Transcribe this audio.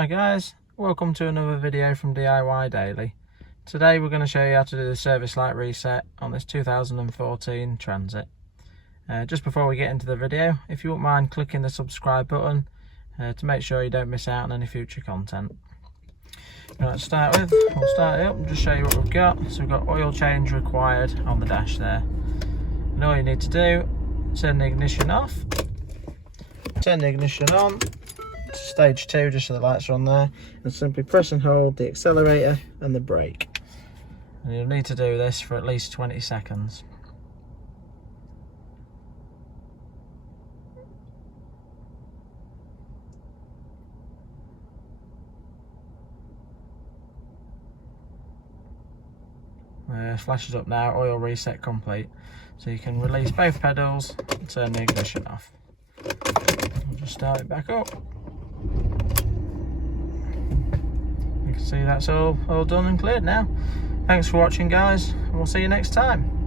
Hi guys, welcome to another video from DIY Daily. Today we're going to show you how to do the service light reset on this 2014 Transit. Just before we get into the video, if you wouldn't mind clicking the subscribe button to make sure you don't miss out on any future content. Right, to start with, we'll start it up and just show you what we've got. So we've got oil change required on the dash there. And all you need to do, turn the ignition off, turn the ignition on, stage 2 just so the lights are on there, and simply press and hold the accelerator and the brake. And you'll need to do this for at least 20 seconds. Flashes up now, oil reset complete. So you can release both pedals and turn the ignition off. We'll just start it back up. You can see that's all done and cleared now. Thanks for watching guys, and we'll see you next time.